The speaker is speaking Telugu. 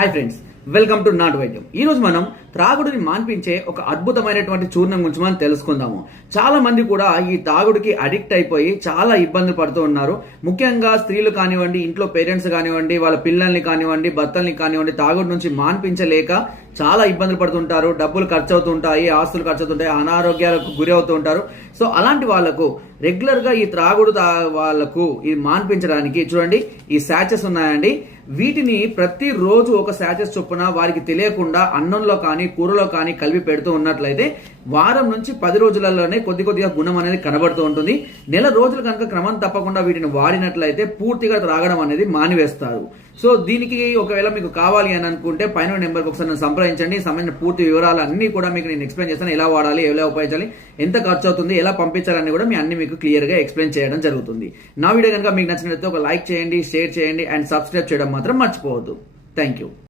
హాయ్ ఫ్రెండ్స్ వెల్కమ్ టు నాట్ వైద్యం ఈ మనం త్రాగుడిని మాన్పించే ఒక అద్భుతమైనటువంటి చూర్ణం గురించి మనం తెలుసుకుందాము. చాలా మంది కూడా ఈ తాగుడికి అడిక్ట్ అయిపోయి చాలా ఇబ్బందులు పడుతూ ఉన్నారు. ముఖ్యంగా స్త్రీలు కానివ్వండి ఇంట్లో పేరెంట్స్ కానివ్వండి వాళ్ళ పిల్లల్ని కానివ్వండి భర్తల్ని కానివ్వండి తాగుడు నుంచి మాన్పించలేక చాలా ఇబ్బందులు పడుతుంటారు డబ్బులు ఖర్చు అవుతుంటాయి ఆస్తులు ఖర్చు అవుతుంటాయి అనారోగ్యాలకు గురి అవుతూ ఉంటారు సో అలాంటి వాళ్ళకు రెగ్యులర్గా ఈ త్రాగుడు వాళ్ళకు వాళ్ళకు ఇది మాన్పించడానికి చూడండి ఈ శాచెస్ ఉన్నాయండి. వీటిని ప్రతిరోజు ఒక శాచెస్ చొప్పున వారికి తెలియకుండా అన్నంలో కానీ కూరలో కానీ కలిపి పెడుతూ ఉన్నట్లయితే వారం నుంచి పది రోజులలోనే కొద్ది కొద్దిగా గుణం అనేది కనబడుతూ ఉంటుంది. నెల రోజులు కనుక క్రమం తప్పకుండా వీటిని వాడినట్లయితే పూర్తిగా త్రాగడం అనేది మానివేస్తారు. సో దీనికి ఒకవేళ మీకు కావాలి అని అనుకుంటే పైన నెంబర్కి ఒకసారి నన్ను సంప్రదించండి. సంబంధించిన పూర్తి వివరాలు అన్నీ కూడా మీకు నేను ఎక్స్ప్లెయిన్ చేస్తాను. ఎలా వాడాలి ఎలా ఉపయోగించాలి ఎంత ఖర్చు అవుతుంది ఎలా పంపించాలని కూడా మీ అన్ని మీకు క్లియర్గా ఎక్స్ప్లెయిన్ చేయడం జరుగుతుంది. నా వీడియో కనుక మీకు నచ్చినట్లయితే ఒక లైక్ చేయండి షేర్ చేయండి అండ్ సబ్స్క్రైబ్ చేయడం మాత్రం మర్చిపోవద్దు. Thank you